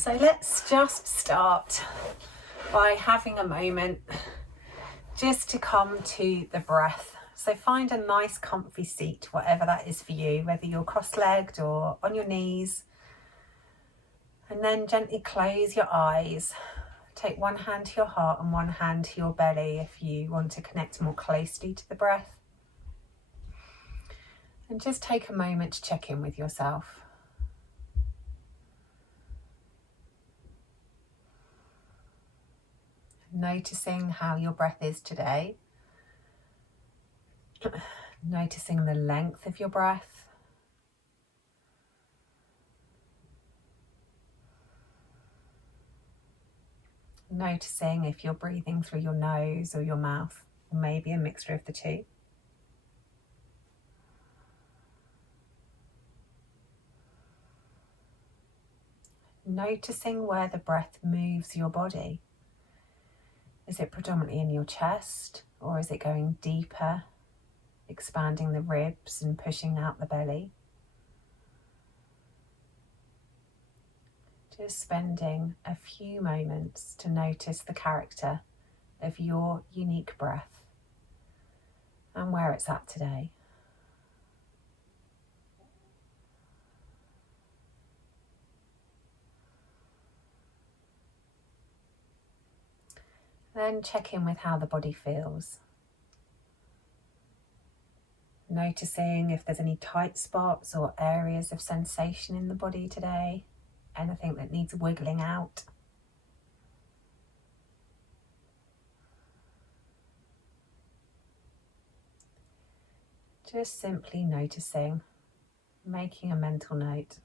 So let's just start by having a moment just to come to the breath. So find a nice comfy seat, whatever that is for you, whether you're cross-legged or on your knees. And then gently close your eyes. Take one hand to your heart and one hand to your belly if you want to connect more closely to the breath. And just take a moment to check in with yourself. Noticing how your breath is today. Noticing the length of your breath. Noticing if you're breathing through your nose or your mouth, or maybe a mixture of the two. Noticing where the breath moves your body. Is it predominantly in your chest, or is it going deeper, expanding the ribs and pushing out the belly? Just spending a few moments to notice the character of your unique breath and where it's at today. Then check in with how the body feels. Noticing if there's any tight spots or areas of sensation in the body today. Anything that needs wiggling out. Just simply noticing, making a mental note.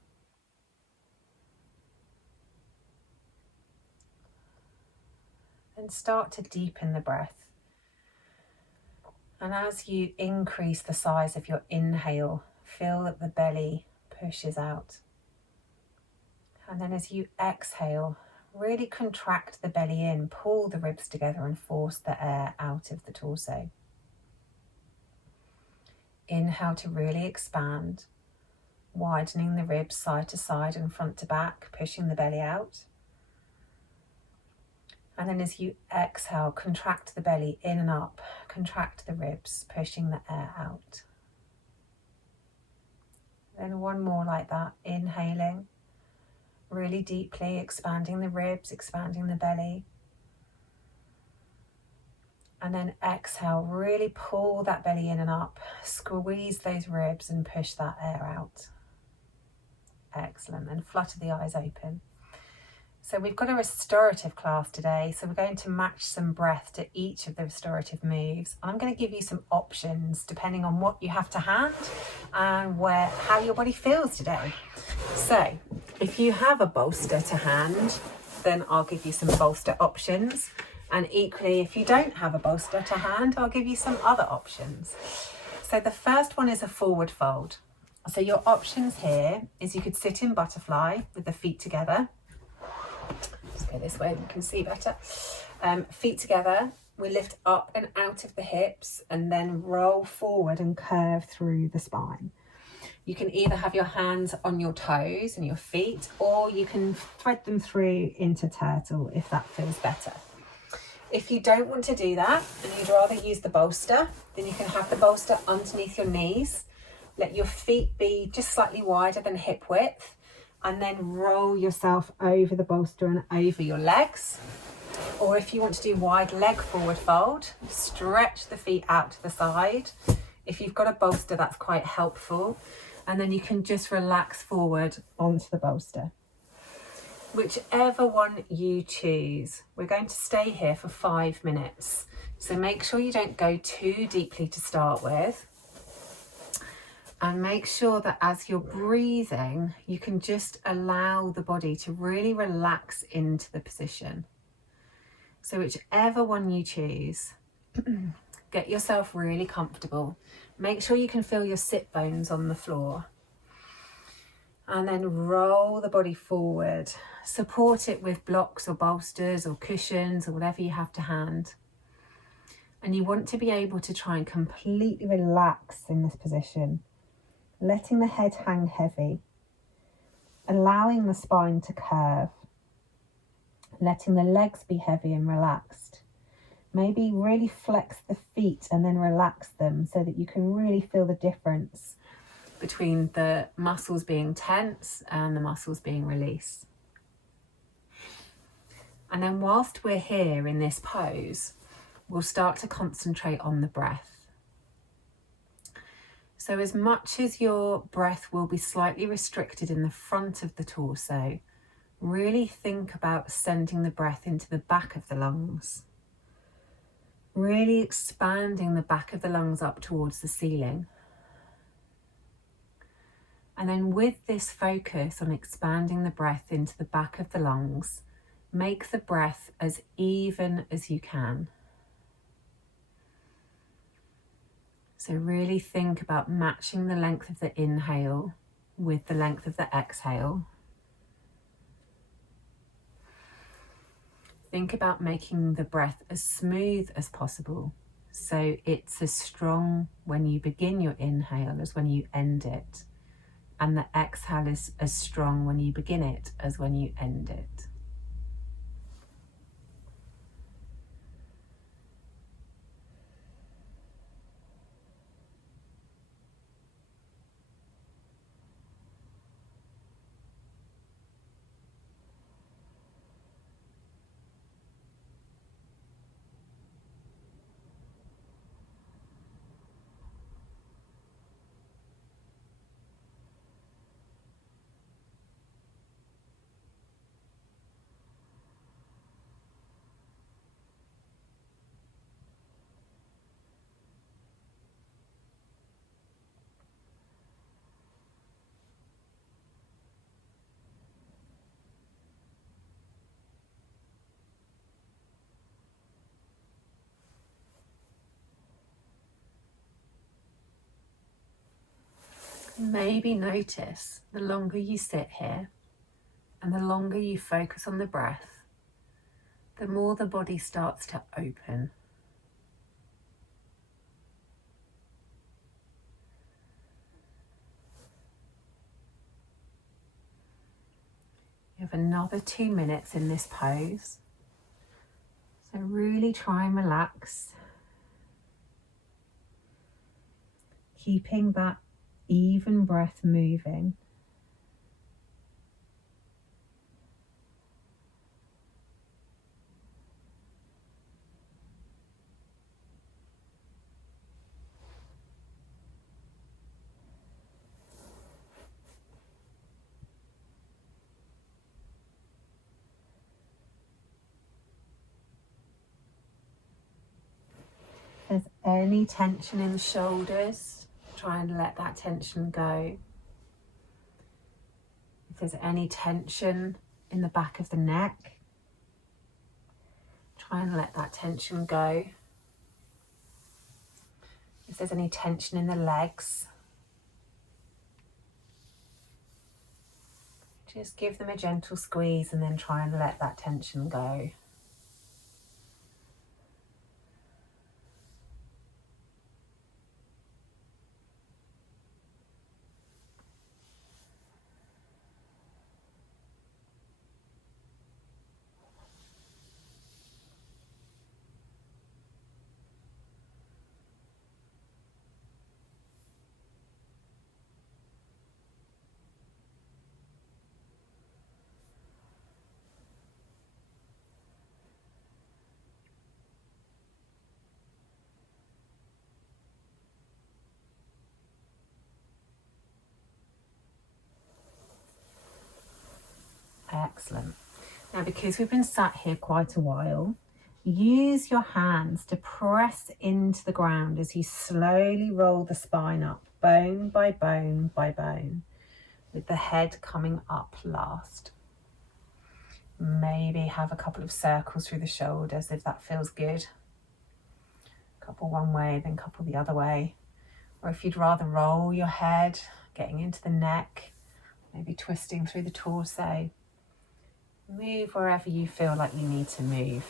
And start to deepen the breath. And as you increase the size of your inhale, feel that the belly pushes out. And then as you exhale, really contract the belly in, pull the ribs together and force the air out of the torso. Inhale to really expand, widening the ribs side to side and front to back, pushing the belly out. And then as you exhale, contract the belly in and up, contract the ribs, pushing the air out. Then one more like that, inhaling. Really deeply expanding the ribs, expanding the belly. And then exhale, really pull that belly in and up, squeeze those ribs and push that air out. Excellent, and flutter the eyes open. So we've got a restorative class today, so we're going to match some breath to each of the restorative moves. And I'm going to give you some options depending on what you have to hand and how your body feels today. So if you have a bolster to hand, then I'll give you some bolster options. And equally, if you don't have a bolster to hand, I'll give you some other options. So the first one is a forward fold. So your options here is you could sit in butterfly with the feet together. Let's go this way, you can see better. Feet together, we lift up and out of the hips and then roll forward and curve through the spine. You can either have your hands on your toes and your feet, or you can thread them through into turtle if that feels better. If you don't want to do that and you'd rather use the bolster, then you can have the bolster underneath your knees. Let your feet be just slightly wider than hip width, and then roll yourself over the bolster and over your legs. Or if you want to do wide leg forward fold, stretch the feet out to the side. If you've got a bolster, that's quite helpful. And then you can just relax forward onto the bolster. Whichever one you choose. We're going to stay here for 5 minutes. So make sure you don't go too deeply to start with. And make sure that as you're breathing, you can just allow the body to really relax into the position. So whichever one you choose, get yourself really comfortable. Make sure you can feel your sit bones on the floor. And then roll the body forward. Support it with blocks or bolsters or cushions or whatever you have to hand. And you want to be able to try and completely relax in this position. Letting the head hang heavy, allowing the spine to curve, letting the legs be heavy and relaxed. Maybe really flex the feet and then relax them so that you can really feel the difference between the muscles being tense and the muscles being released. And then whilst we're here in this pose, we'll start to concentrate on the breath. So as much as your breath will be slightly restricted in the front of the torso, really think about sending the breath into the back of the lungs. Really expanding the back of the lungs up towards the ceiling. And then with this focus on expanding the breath into the back of the lungs, make the breath as even as you can. So really think about matching the length of the inhale with the length of the exhale. Think about making the breath as smooth as possible, so it's as strong when you begin your inhale as when you end it, and the exhale is as strong when you begin it as when you end it. Maybe notice the longer you sit here and the longer you focus on the breath, the more the body starts to open. You have another 2 minutes in this pose. So really try and relax, keeping that even breath moving. If there's any tension in the shoulders, try and let that tension go. If there's any tension in the back of the neck, try and let that tension go. If there's any tension in the legs, just give them a gentle squeeze and then try and let that tension go. Excellent. Now, because we've been sat here quite a while, use your hands to press into the ground as you slowly roll the spine up, bone by bone by bone, with the head coming up last. Maybe have a couple of circles through the shoulders if that feels good. Couple one way, then couple the other way. Or if you'd rather roll your head, getting into the neck, maybe twisting through the torso. Move wherever you feel like you need to move.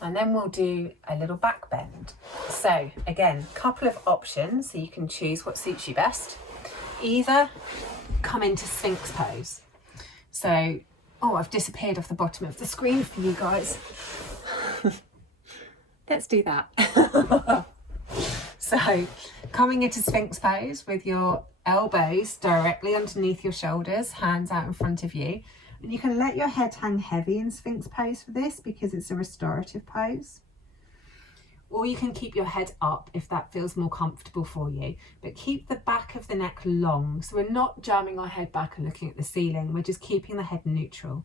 And then we'll do a little back bend. So again, couple of options, so you can choose what suits you best. Either come into Sphinx Pose. So Oh, I've disappeared off the bottom of the screen for you guys. Let's do that. So, coming into Sphinx Pose with your elbows directly underneath your shoulders, hands out in front of you. And you can let your head hang heavy in Sphinx Pose for this because it's a restorative pose. Or you can keep your head up if that feels more comfortable for you. But keep the back of the neck long. So we're not jamming our head back and looking at the ceiling. We're just keeping the head neutral.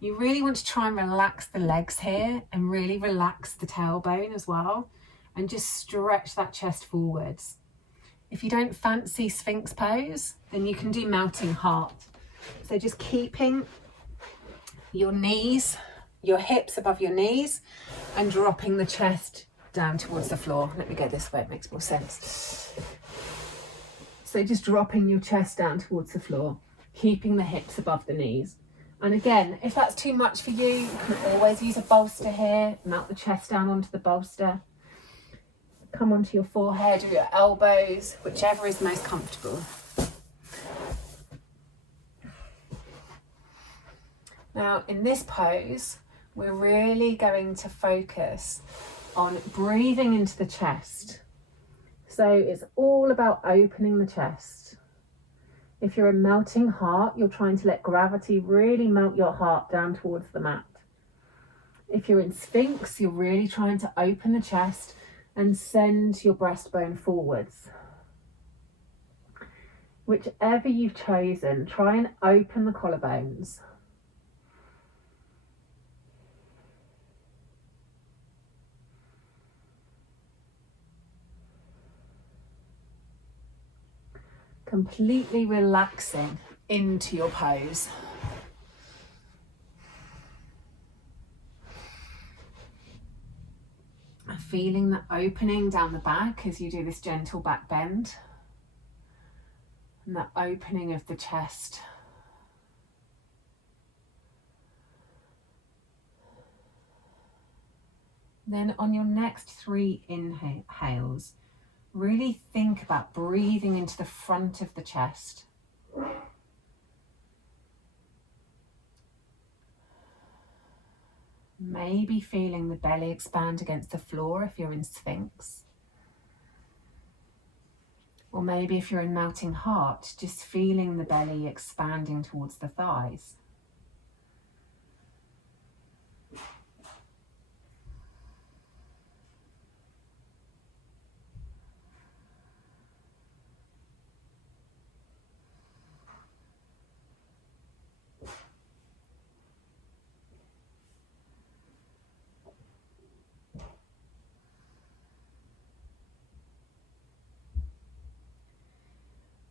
You really want to try and relax the legs here and really relax the tailbone as well. And just stretch that chest forwards. If you don't fancy Sphinx Pose, then you can do melting heart. So just keeping your knees, your hips above your knees and dropping the chest down towards the floor. Let me go this way, it makes more sense. So just dropping your chest down towards the floor, keeping the hips above the knees. And again, if that's too much for you, you can always use a bolster here, melt the chest down onto the bolster. Come onto your forehead or your elbows, whichever is most comfortable. Now, in this pose, we're really going to focus on breathing into the chest. So it's all about opening the chest. If you're in melting heart, you're trying to let gravity really melt your heart down towards the mat. If you're in Sphinx, you're really trying to open the chest and send your breastbone forwards. Whichever you've chosen, try and open the collarbones. Completely relaxing into your pose. Feeling the opening down the back as you do this gentle back bend. And the opening of the chest. Then on your next 3 inhales, really think about breathing into the front of the chest. Maybe feeling the belly expand against the floor if you're in Sphinx. Or maybe if you're in melting heart, just feeling the belly expanding towards the thighs.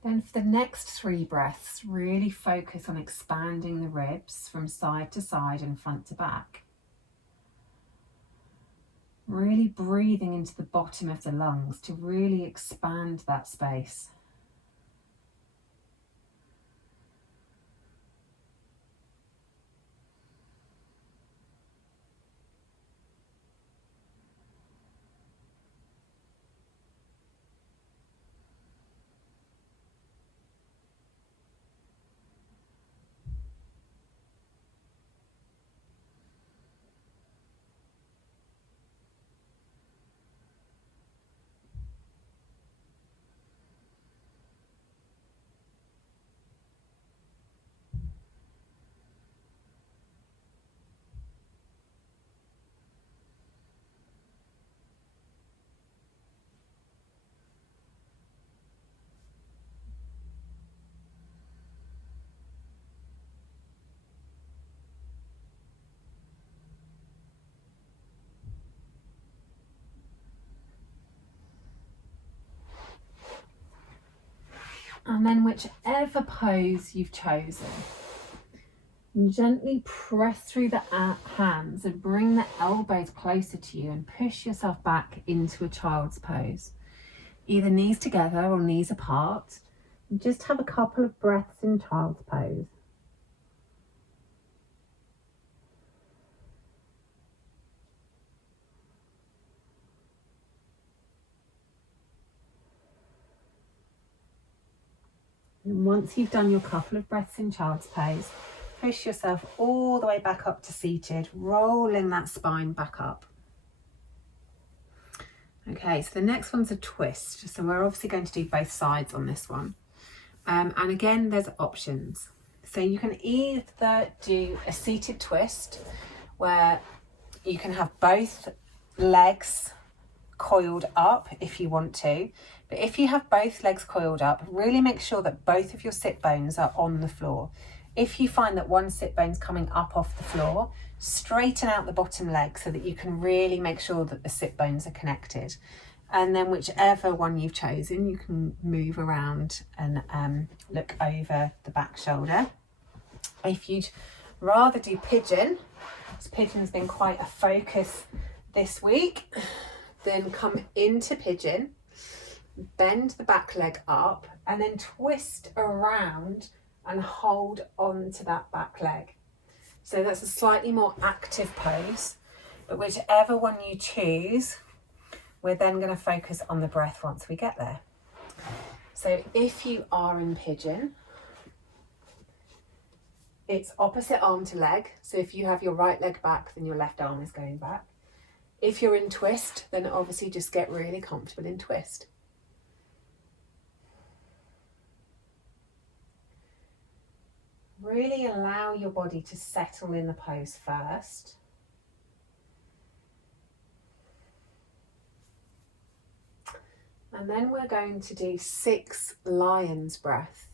Then for the next 3 breaths, really focus on expanding the ribs from side to side and front to back. Really breathing into the bottom of the lungs to really expand that space. And then whichever pose you've chosen, gently press through the hands and bring the elbows closer to you and push yourself back into a child's pose. Either knees together or knees apart. And just have a couple of breaths in child's pose. And once you've done your couple of breaths in child's pose, push yourself all the way back up to seated, rolling that spine back up. Okay, so the next one's a twist. So we're obviously going to do both sides on this one. And again, there's options. So you can either do a seated twist where you can have both legs coiled up if you want to. But if you have both legs coiled up, really make sure that both of your sit bones are on the floor. If you find that one sit bone's coming up off the floor, straighten out the bottom leg so that you can really make sure that the sit bones are connected. And then whichever one you've chosen, you can move around and look over the back shoulder. If you'd rather do pigeon, because pigeon's been quite a focus this week, then come into pigeon, bend the back leg up, and then twist around and hold on to that back leg. So that's a slightly more active pose, but whichever one you choose, we're then going to focus on the breath once we get there. So if you are in pigeon, it's opposite arm to leg. So if you have your right leg back, then your left arm is going back. If you're in twist, then obviously just get really comfortable in twist. Really allow your body to settle in the pose first. And then we're going to do 6 lion's breath.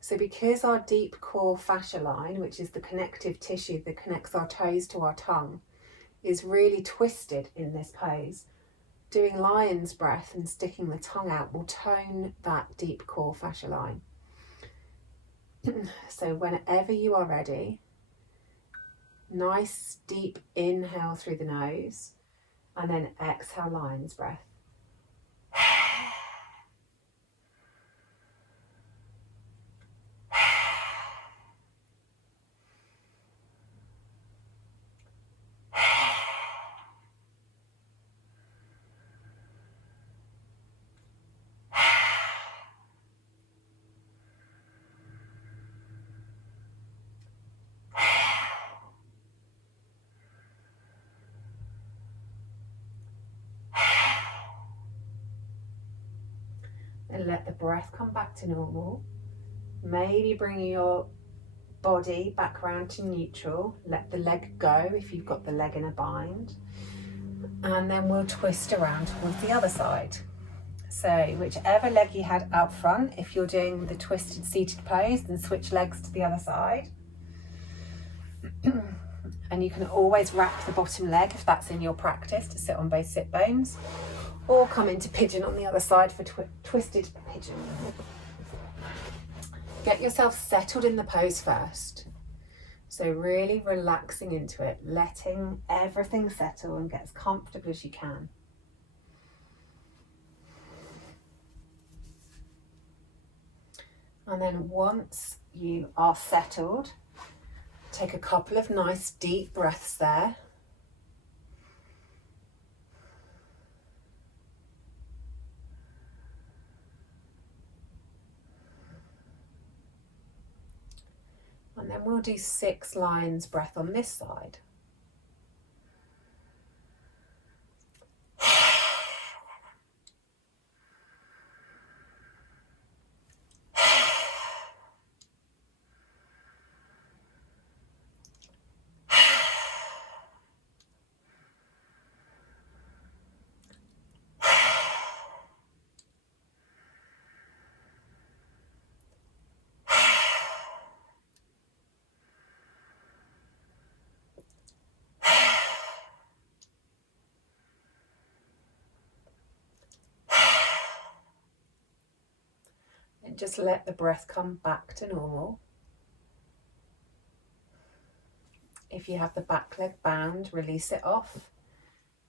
So because our deep core fascia line, which is the connective tissue that connects our toes to our tongue, is really twisted in this pose, doing lion's breath and sticking the tongue out will tone that deep core fascia line. So whenever you are ready, nice deep inhale through the nose and then exhale lion's breath. And let the breath come back to normal. Maybe bring your body back around to neutral. Let the leg go if you've got the leg in a bind. And then we'll twist around towards the other side. So whichever leg you had out front, if you're doing the twisted seated pose, then switch legs to the other side. And you can always wrap the bottom leg if that's in your practice to sit on both sit bones. Or come into pigeon on the other side for twisted pigeon. Get yourself settled in the pose first. So really relaxing into it, letting everything settle and get as comfortable as you can. And then once you are settled, take a couple of nice deep breaths there. And then we'll do 6 lion's breath on this side. Just let the breath come back to normal. If you have the back leg bound, release it off.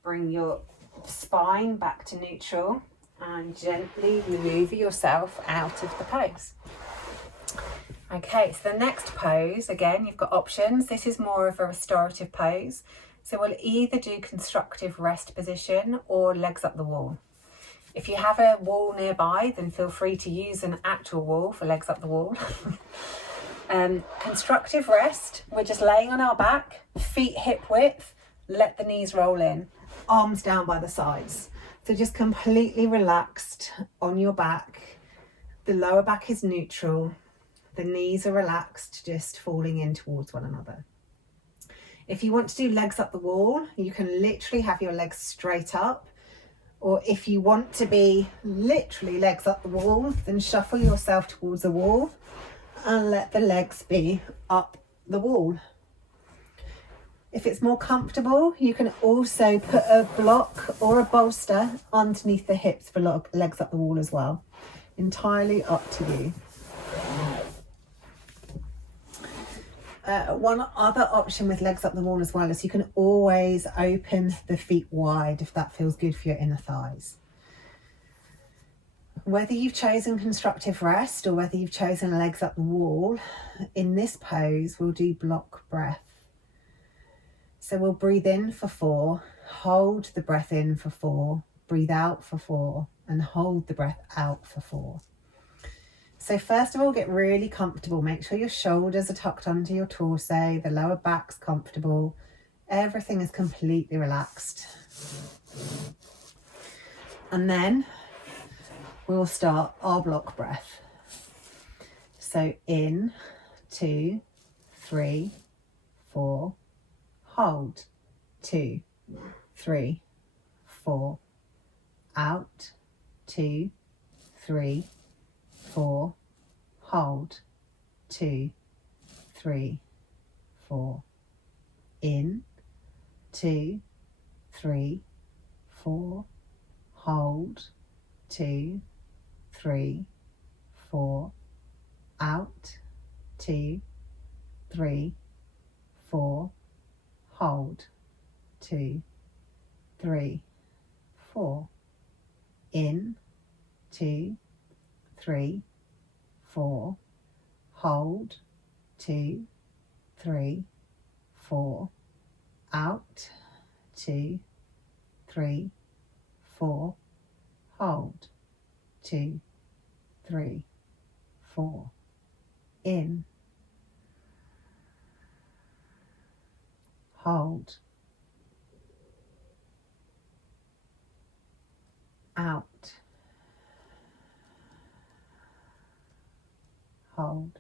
Bring your spine back to neutral and gently maneuver yourself out of the pose. Okay, so the next pose, again, you've got options. This is more of a restorative pose. So we'll either do constructive rest position or legs up the wall. If you have a wall nearby, then feel free to use an actual wall for legs up the wall. Constructive rest, we're just laying on our back, feet hip width, let the knees roll in, arms down by the sides. So just completely relaxed on your back. The lower back is neutral. The knees are relaxed, just falling in towards one another. If you want to do legs up the wall, you can literally have your legs straight up. Or if you want to be literally legs up the wall, then shuffle yourself towards the wall and let the legs be up the wall. If it's more comfortable, you can also put a block or a bolster underneath the hips for legs up the wall as well. Entirely up to you. One other option with legs up the wall as well is you can always open the feet wide if that feels good for your inner thighs. Whether you've chosen constructive rest or whether you've chosen legs up the wall, in this pose we'll do block breath. So we'll breathe in for 4, hold the breath in for 4, breathe out for 4, and hold the breath out for 4. So first of all, get really comfortable. Make sure your shoulders are tucked under your torso, the lower back's comfortable, everything is completely relaxed. And then we'll start our block breath. So in, 2, 3, 4, hold, 2, 3, 4, out, 2, 3, 4, hold, 2, 3, 4, in, 2, 3, 4, hold, 2, 3, 4, out, 2, 3, 4, hold, 2, 3, 4, in, 2, 3, 4, hold, 2, 3, 4, out, 2, 3, 4, hold, 2, 3, 4, in, hold, out, hold,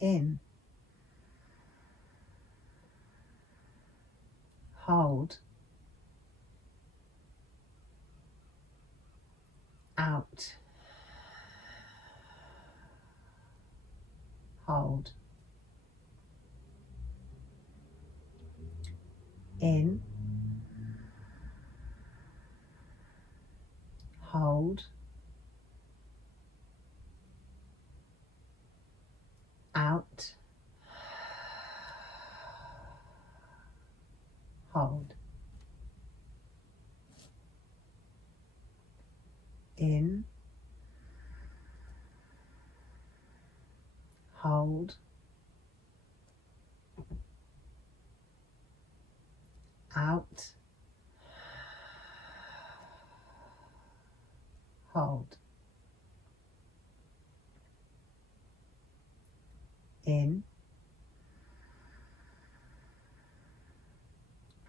in, hold, out, hold, in, hold, out, hold, in, hold, out, hold, in,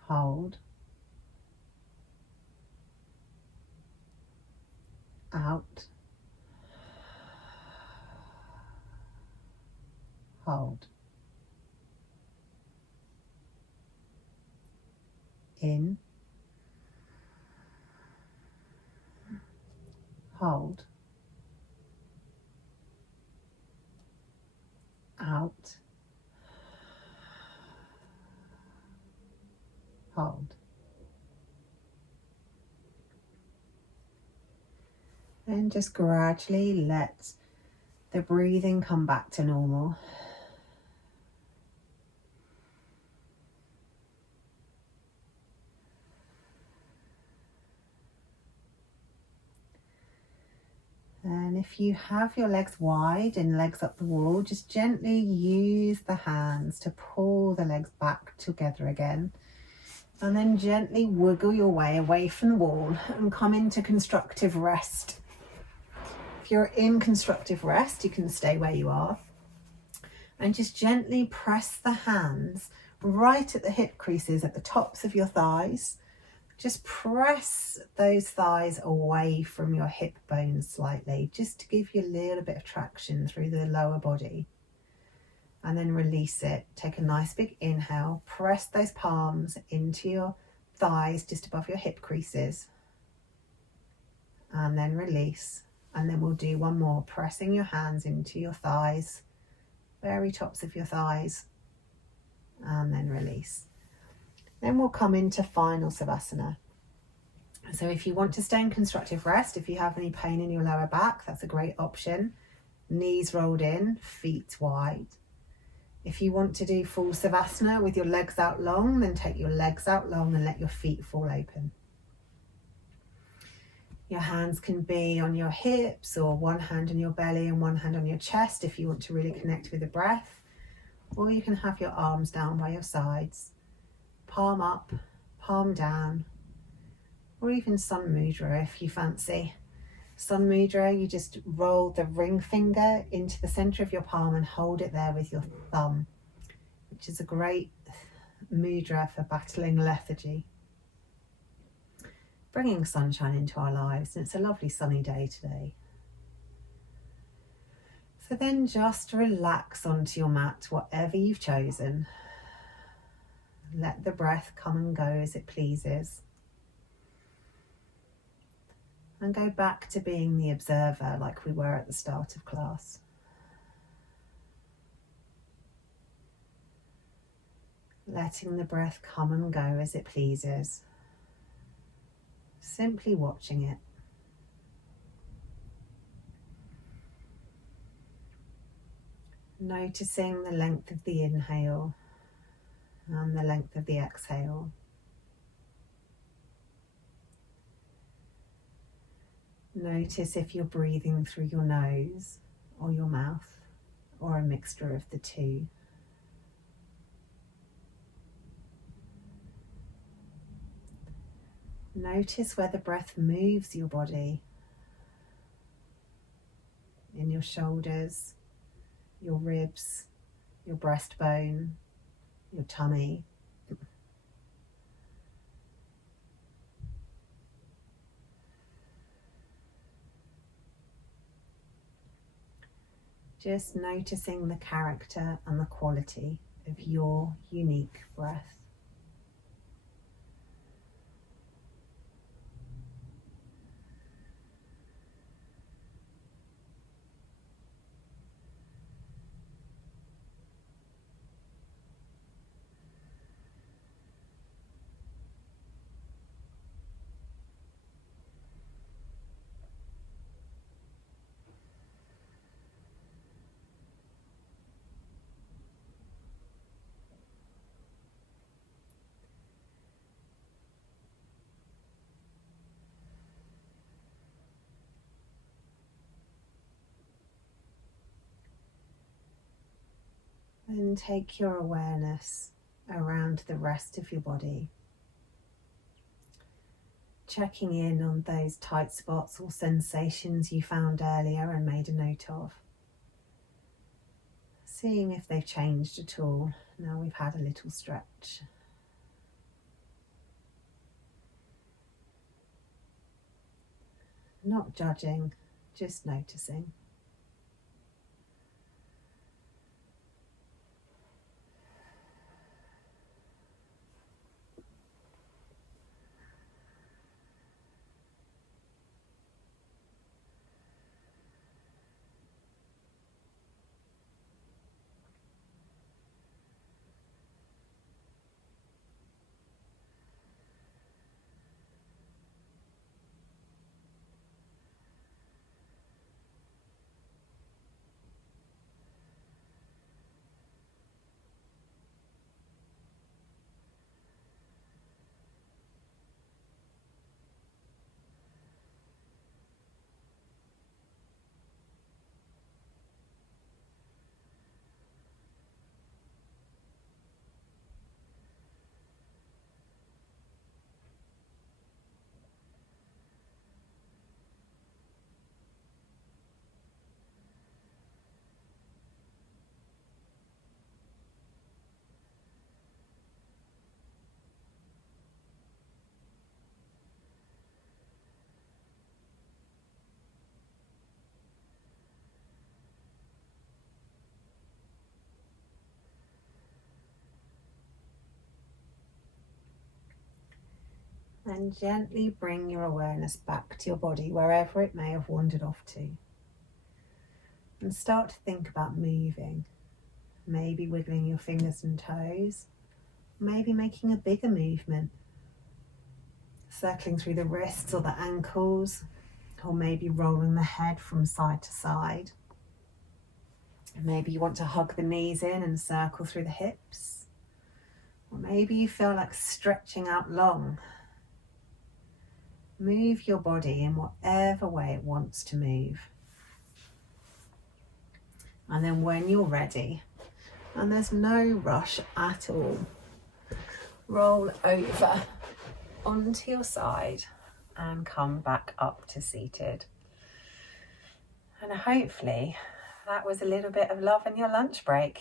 hold, out, hold, in, hold, out, hold. And just gradually let the breathing come back to normal. And if you have your legs wide and legs up the wall, just gently use the hands to pull the legs back together again. And then gently wiggle your way away from the wall and come into constructive rest. If you're in constructive rest, you can stay where you are and just gently press the hands right at the hip creases, at the tops of your thighs. Just press those thighs away from your hip bones slightly, just to give you a little bit of traction through the lower body. And then release it. Take a nice big inhale, press those palms into your thighs just above your hip creases. And then release. And then we'll do one more, pressing your hands into your thighs, very tops of your thighs, and then release. Then we'll come into final Savasana. So if you want to stay in constructive rest, if you have any pain in your lower back, that's a great option. Knees rolled in, feet wide. If you want to do full Savasana with your legs out long, then take your legs out long and let your feet fall open. Your hands can be on your hips, or one hand on your belly and one hand on your chest if you want to really connect with the breath. Or you can have your arms down by your sides, palm up, palm down, or even Sun Mudra if you fancy. Sun Mudra, you just roll the ring finger into the center of your palm and hold it there with your thumb, which is a great mudra for battling lethargy. Bringing sunshine into our lives, and it's a lovely sunny day today. So then just relax onto your mat, whatever you've chosen. Let the breath come and go as it pleases. And go back to being the observer like we were at the start of class. Letting the breath come and go as it pleases. Simply watching it. Noticing the length of the inhale and the length of the exhale. Notice if you're breathing through your nose or your mouth, or a mixture of the two. Notice where the breath moves your body, in your shoulders, your ribs, your breastbone, your tummy. Just noticing the character and the quality of your unique breath. And take your awareness around the rest of your body. Checking in on those tight spots or sensations you found earlier and made a note of. Seeing if they've changed at all now we've had a little stretch. Not judging, just noticing. And gently bring your awareness back to your body, wherever it may have wandered off to. And start to think about moving. Maybe wiggling your fingers and toes. Maybe making a bigger movement. Circling through the wrists or the ankles. Or maybe rolling the head from side to side. Maybe you want to hug the knees in and circle through the hips. Or maybe you feel like stretching out long. Move your body in whatever way it wants to move. And then when you're ready, and there's no rush at all, roll over onto your side and come back up to seated. And hopefully that was a little bit of love in your lunch break.